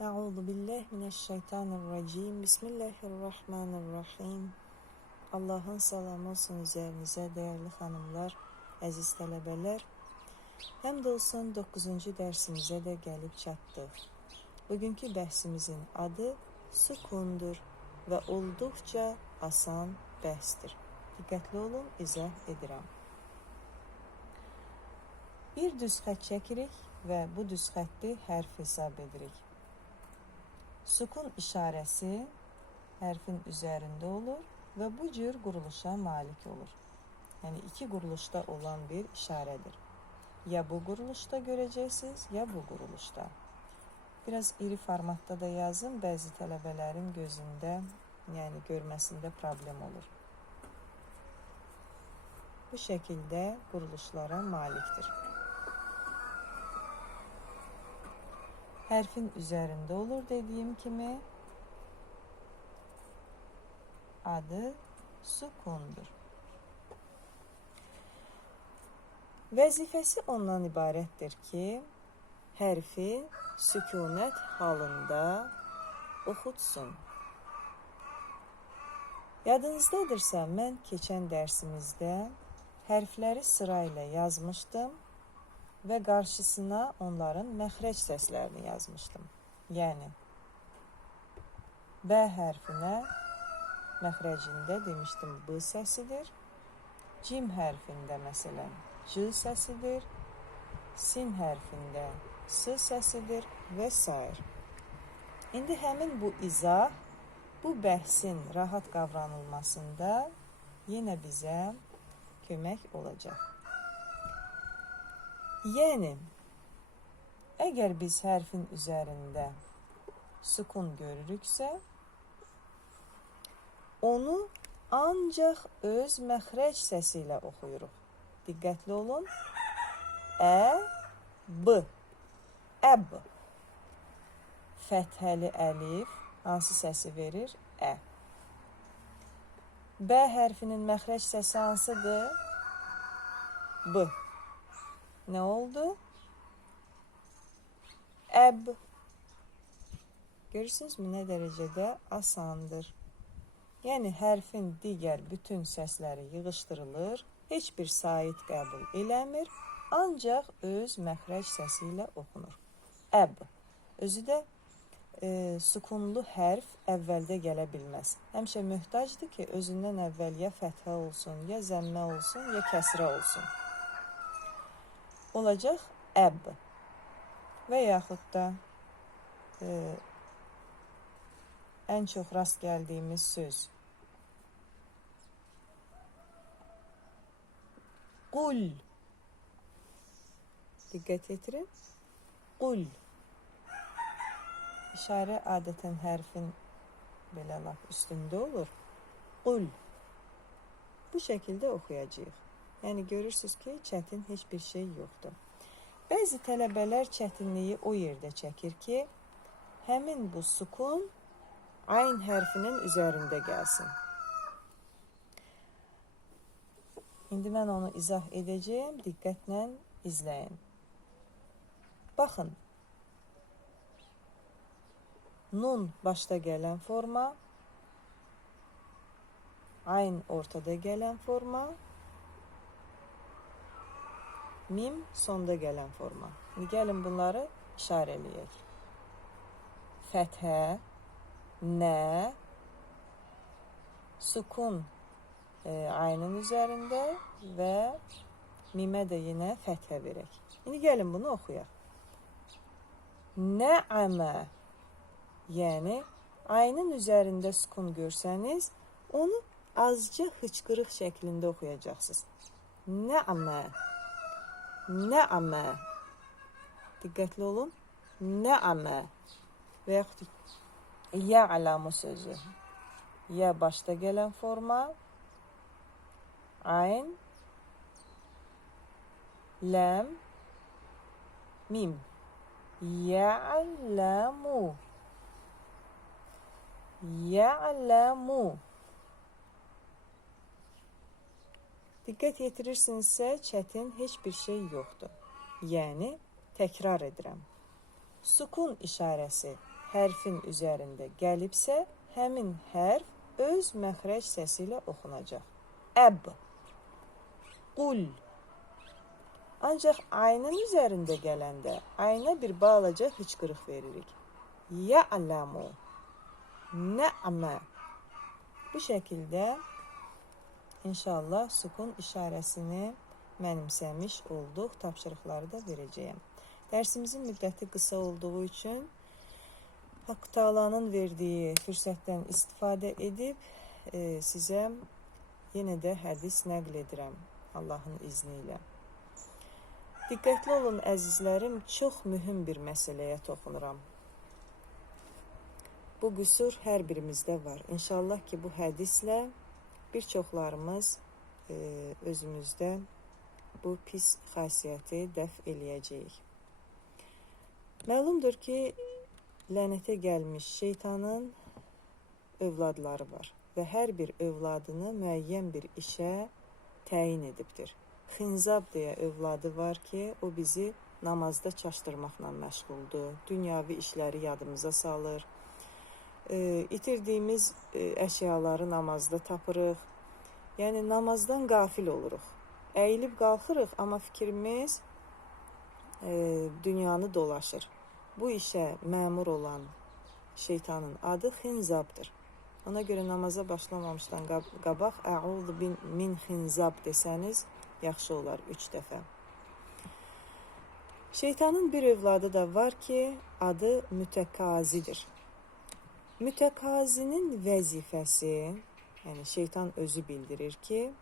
Euzu billahi mineşşeytanirracim. Bismillahirrahmanirrahim. Allah'ın salamı olsun üzerinize değerli hanımlar, əziz tələbələr. Həmdolsun 9-cu dərsimizə də gəlib çatdıq. Bugünkü bəhsimizin adı sukundur və olduqca asan bəhsdir. Diqqətli olun, izah edirəm. Bir düz xətt çəkirik və bu düz xətti hərf hesab edirik. Sukun işarəsi hərfin üzərində olur və bu cür quruluşa malik olur. Yəni iki quruluşda olan bir işarədir. Ya bu quruluşda görəcəksiniz, ya bu quruluşda. Biraz iri formatda da yazın, bəzi tələbələrin gözündə, yəni görməsində problem olur. Bu şəkildə quruluşlara malikdir. Hərfin üzərində olur dediyim kimi, adı sukundur. Vəzifəsi ondan ibarətdir ki, hərfi sükunət halında oxutsun. Yadınızdadırsa, mən keçən dərsimizdə hərfləri sırayla yazmışdım və qarşısına onların məxrəc səslərini yazmışdım. Yəni, B hərfinə məxrəcində demişdim B səsidir. Cim hərfində məsələn C səsidir. Sin hərfində S səsidir və s. İndi həmin bu izah, bu bəhsin rahat qavranılmasında yenə bizə kömək olacaq. Yəni, əgər biz hərfin üzərində sukun görürüksə, onu ancaq öz məxrəc səsi ilə oxuyuruq. Diqqətli olun. B. Əb. Fəthəli əlif hansı səsi verir? Ə. B hərfinin məxrəc səsi hansıdır? B. Nə oldu? Əb. Görürsünüzmü nə dərəcədə asandır. Yəni, hərfin digər bütün səsləri yığışdırılır, heç bir sait qəbul eləmir, ancaq öz məxrəc səsi ilə oxunur. Əb. Özü də sukunlu hərf əvvəldə gələ bilməz. Həmişə möhtacdır ki, özündən əvvəl ya fəthə olsun, ya zəmmə olsun, ya kəsrə olsun. Olacaq əb. Və yaxud da ən çox rast gəldiyimiz söz. Qul. Diqqət yetirin. Qul. İşarə adətən hərfin belə laf üstündə olur. Qul. Bu şəkildə oxuyacağıq. Yəni, görürsünüz ki, çətin heç bir şey yoxdur. Bəzi tələbələr çətinliyi o yerdə çəkir ki, həmin bu sukun ayn hərfinin üzərində gəlsin. İndi mən onu izah edəcəyim, diqqətlə izləyin. Baxın, nun başda gələn forma, ayn ortada gələn forma, mim sonda gələn forma. İndi gəlin bunları işarələyək. Fəthə, nə, sukun aynın üzərində və mimə də yenə fəthə verək. İndi gəlin bunu oxuyaq. Nə'əmə, yəni aynın üzərində sukun görsəniz, onu azca hıçqırıq şəklində oxuyacaqsınız. Nə'əmə, nə'əmə. Diqqətli olun. Nə'əmə. Və yaxud ya'lamu sözü. Ya başda gələn forma, ayn, ləm, mim. Ya'lamu. Ya'lamu. Diqqət yetirirsinizsə, çətin heç bir şey yoxdur. Yəni, təkrar edirəm. Sukun işarəsi hərfin üzərində gəlibsə, həmin hərf öz məxrəc səsi ilə oxunacaq. Əb, qul. Ancaq aynın üzərində gələndə ayna bir balaca hıçqırıq veririk. Ya'lamu, nə'mə. Bu şəkildə inşallah sukun işarəsini mənimsəmiş olduq. Tapşırıqları da verəcəyəm. Dərsimizin müddəti qısa olduğu üçün Haqq Taalanın verdiyi fürsətdən istifadə edib sizə yenə də hədis nəql edirəm Allahın izni ilə. Diqqətli olun əzizlərim, çox mühüm bir məsələyə toxunuram. Bu qüsur hər birimizdə var. İnşallah ki, bu hədislə bir çoxlarımız özümüzdə bu pis xasiyyəti dəf eləyəcəyik. Məlumdur ki, lənətə gəlmiş şeytanın övladları var və hər bir övladını müəyyən bir işə təyin edibdir. Xinzab deyə övladı var ki, o bizi namazda çaşdırmaqla məşğuldur, dünyavi işləri yadımıza salır, itirdiyimiz əşyaları namazda tapırıq, yəni namazdan qafil oluruq. Əyilib qalxırıq, amma fikrimiz dünyanı dolaşır. Bu işə məmur olan şeytanın adı Xinzabdır. Ona görə namaza başlamamışdan qabaq Əuzu min xinzab desəniz yaxşı olar 3 dəfə. Şeytanın bir övladı da var ki, adı mütəkazidir. Mütəkazinin vəzifəsi, yəni şeytan özü bildirir ki,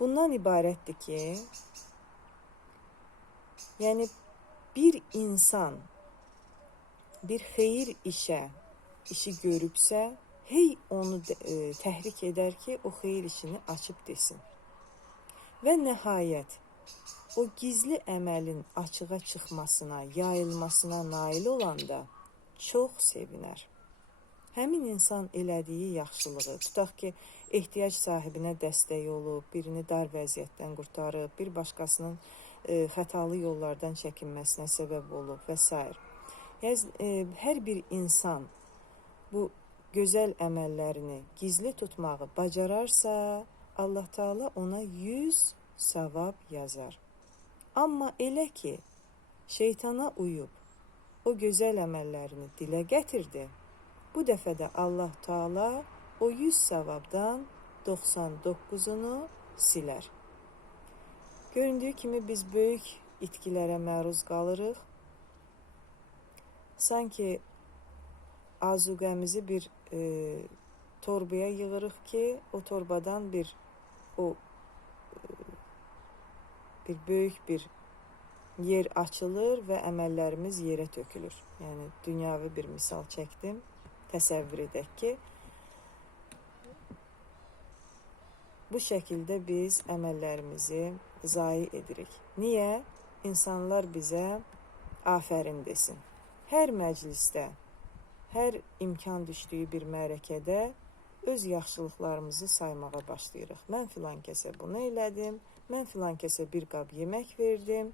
bundan ibarətdir ki, yəni bir insan bir xeyir işi görübsə, hey onu təhrik edər ki, o xeyir işini açıb desin. Və nəhayət, o gizli əməlin açığa çıxmasına, yayılmasına nail olanda çox sevinər. Həmin insan elədiyi yaxşılığı, tutaq ki, ehtiyac sahibinə dəstək olub, birini dar vəziyyətdən qurtarıb, bir başqasının xətalı yollardan çəkinməsinə səbəb olub və s. Hər bir insan bu gözəl əməllərini gizli tutmağı bacararsa, Allah Taala ona 100 savab yazar. Amma elə ki, şeytana uyub, o gözəl əməllərini dilə gətirdi, bu dəfə də Allah Taala o 100 savabdan 99'unu silər. Göründüyü kimi biz böyük itkilərə məruz qalırıq. Sanki azuqəmizi bir torbaya yığırıq ki, o torbadan bir böyük bir yer açılır və əməllərimiz yerə tökülür. Yəni dünyavi bir misal çəkdim. Təsəvvür edək ki, bu şəkildə biz əməllərimizi zayi edirik. Niyə? İnsanlar bizə afərin desin. Hər məclisdə, hər imkan düşdüyü bir mərəkədə öz yaxşılıqlarımızı saymağa başlayırıq. Mən filan kəsə bunu elədim, mən filan kəsə bir qab yemək verdim,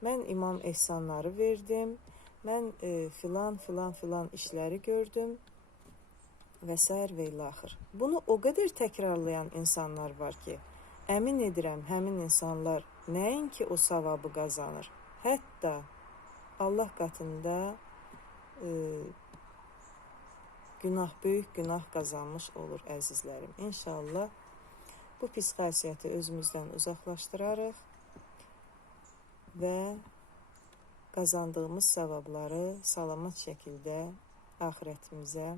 mən imam ehsanları verdim, mən filan işləri gördüm və s. və ilaxır. Bunu o qədər təkrarlayan insanlar var ki, əmin edirəm, həmin insanlar nəinki o savabı qazanır, hətta Allah qatında böyük günah qazanmış olur əzizlərim. İnşallah bu pis xasiyyəti özümüzdən uzaqlaşdırarıq və qazandığımız savabları salamat şəkildə axirətimizə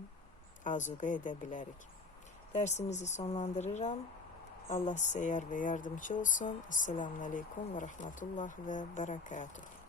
azuqə edə bilərik. Dərsimizi sonlandırıram. Allah sizə yar və yardımcı olsun. Esselamu aleykum və rəhmətullah və bərəkatuhu.